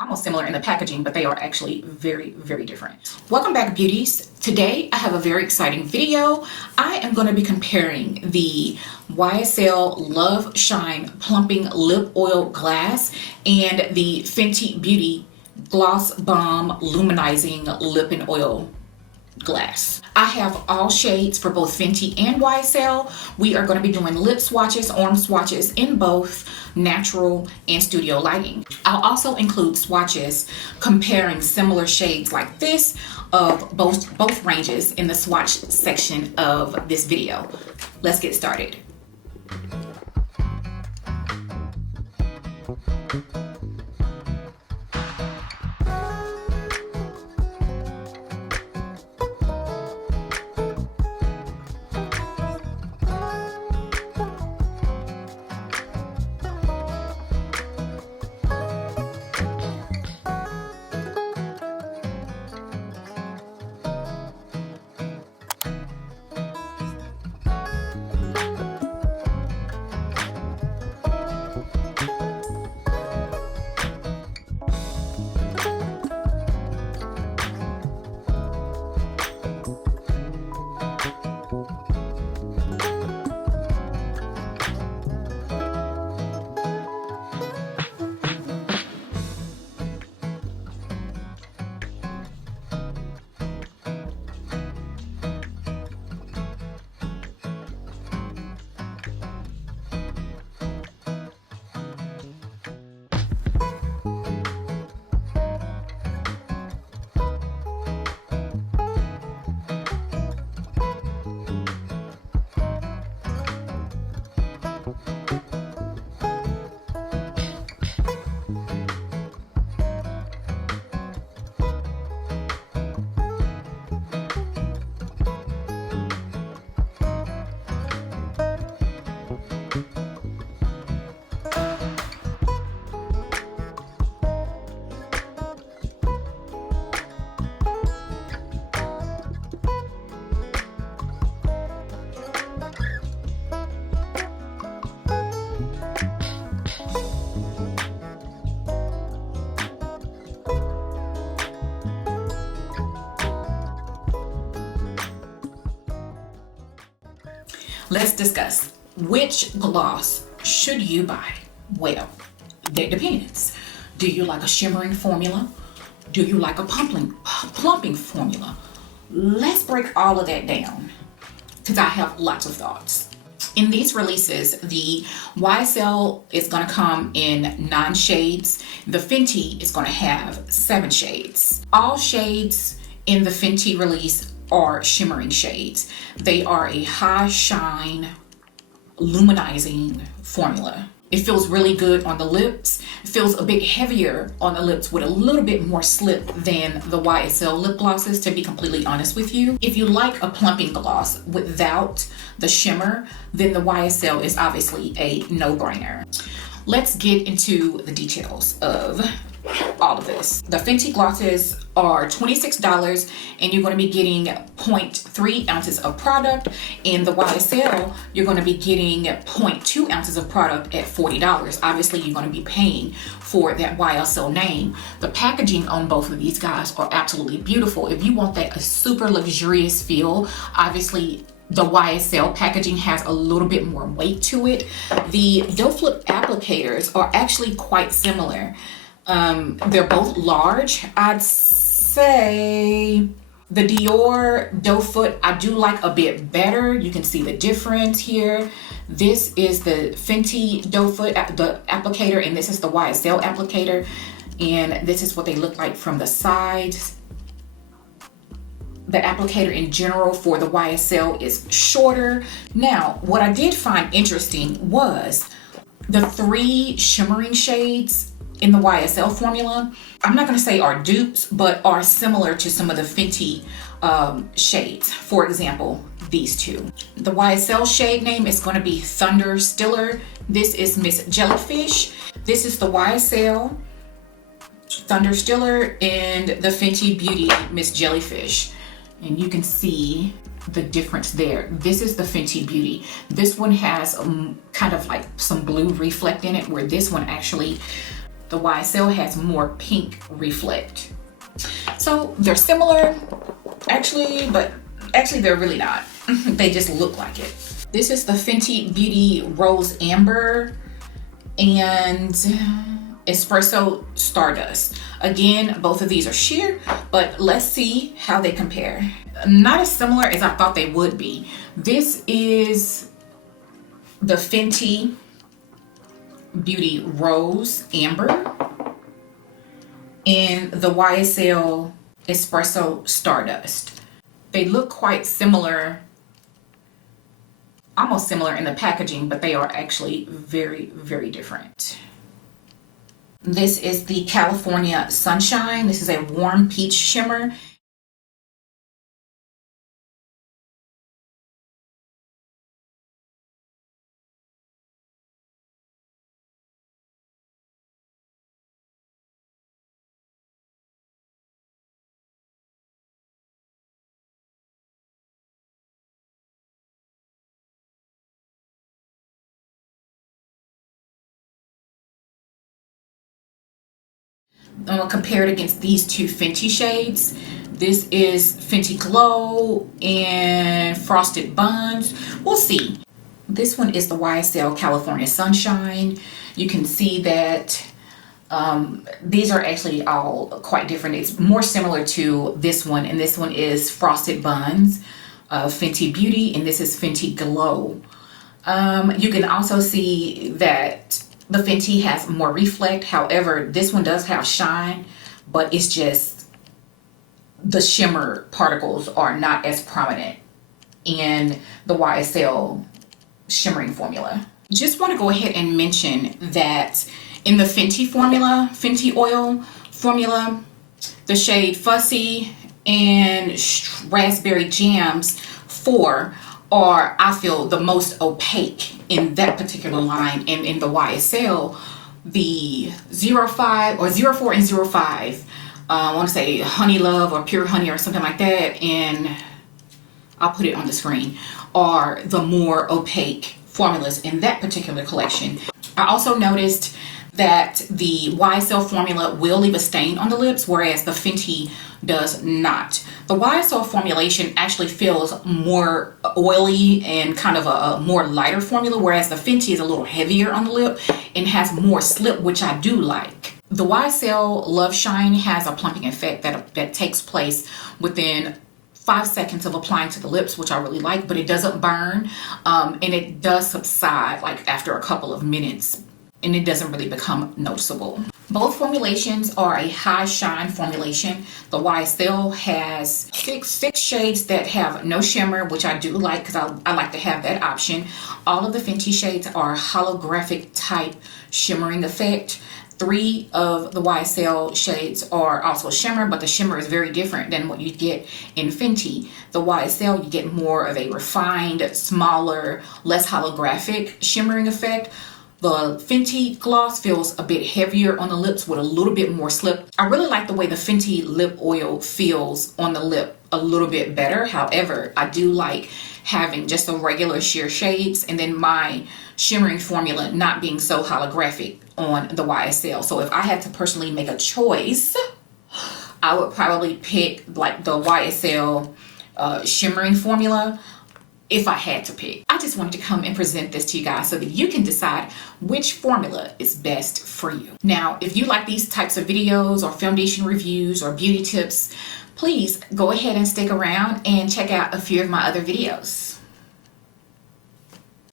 almost similar in the packaging, but they are actually very, very different. Welcome back, beauties. Today I have a very exciting video. I am going to be comparing the YSL Loveshine Plumping Lip Oil Glass and the Fenty Beauty Gloss Balm Luminizing Lip and Oil Glass. I have all shades for both Fenty and YSL. We are going to be doing lip swatches, arm swatches in both natural and studio lighting. I'll also include swatches comparing similar shades like this of both ranges in the swatch section of this video. Let's get started. Let's discuss which gloss should you buy. Well, that depends. Do you like a shimmering formula? Do you like a plumping formula? Let's break all of that down because I have lots of thoughts. In these releases, the YSL is going to come in 9 shades. The Fenty is going to have 7 shades. All shades in the Fenty release are shimmering shades. They are a high shine luminizing formula. It feels really good on the lips. It feels a bit heavier on the lips with a little bit more slip than the YSL lip glosses, to be completely honest with you. If you like a plumping gloss without the shimmer, then the YSL is obviously a no-brainer. Let's get into the details of all of this. The Fenty glosses are $26 and you're going to be getting 0.3 ounces of product. In the YSL, you're going to be getting 0.2 ounces of product at $40. Obviously, you're going to be paying for that YSL name. The packaging on both of these guys are absolutely beautiful. If you want that a super luxurious feel, obviously the YSL packaging has a little bit more weight to it. The doe foot applicators are actually quite similar. They're both large. I'd say the Dior doe foot I do like a bit better. You can see the difference here. This is the Fenty doe foot, the applicator, and this is the YSL applicator. And this is what they look like from the sides. The applicator in general for the YSL is shorter. Now, what I did find interesting was the 3 shimmering shades in the YSL formula. I'm not going to say are dupes, but are similar to some of the Fenty shades. For example, these 2. The YSL shade name is going to be Thunder Stiller. This is Miss Jellyfish. This is the YSL Thunder Stiller and the Fenty Beauty Miss Jellyfish. And you can see the difference there. This is the Fenty Beauty. This one has kind of like some blue reflect in it, where this one actually The YSL has more pink reflect. So they're similar, actually, but actually they're really not. They just look like it. This is the Fenty Beauty Rose Amber and Espresso Stardust. Again, both of these are sheer, but let's see how they compare. Not as similar as I thought they would be. This is the Fenty Beauty Rose Amber and the YSL Espresso Stardust. They look quite similar, almost similar in the packaging, but they are actually very, very different. This is the California Sunshine. This is a warm peach shimmer. I'm gonna compare it against these two Fenty shades. This is Fenty Glow and Frosted Buns. We'll see. This one is the YSL California Sunshine. You can see that these are actually all quite different. It's more similar to this one, and this one is Frosted Buns, Fenty Beauty, and this is Fenty Glow. You can also see that the Fenty has more reflect. However, this one does have shine, but it's just the shimmer particles are not as prominent in the YSL shimmering formula. Just want to go ahead and mention that in the Fenty formula, Fenty oil formula, the shade Fussy and Raspberry Jams 4 are, I feel, the most opaque in that particular line. And in the YSL, the 05 or 04 and 05, I want to say Honey Love or Pure Honey or something like that, and I'll put it on the screen, are the more opaque formulas in that particular collection. I also noticed that the YSL formula will leave a stain on the lips, whereas the Fenty does not. The YSL formulation actually feels more oily and kind of a more lighter formula, whereas the Fenty is a little heavier on the lip and has more slip, which I do like. The YSL Loveshine has a plumping effect that takes place within 5 seconds of applying to the lips, which I really like, but it doesn't burn, and it does subside like after a couple of minutes, and it doesn't really become noticeable. Both formulations are a high shine formulation. The YSL has six shades that have no shimmer, which I do like because I like to have that option. All of the Fenty shades are holographic type shimmering effect. 3 of the YSL shades are also shimmer, but the shimmer is very different than what you get in Fenty. The YSL, you get more of a refined, smaller, less holographic shimmering effect. The Fenty gloss feels a bit heavier on the lips with a little bit more slip. I really like the way the Fenty lip oil feels on the lip a little bit better. However, I do like having just the regular sheer shades and then my shimmering formula not being so holographic on the YSL. So if I had to personally make a choice, I would probably pick like the YSL shimmering formula if I had to pick. I just wanted to come and present this to you guys so that you can decide which formula is best for you. Now, if you like these types of videos or foundation reviews or beauty tips, please go ahead and stick around and check out a few of my other videos.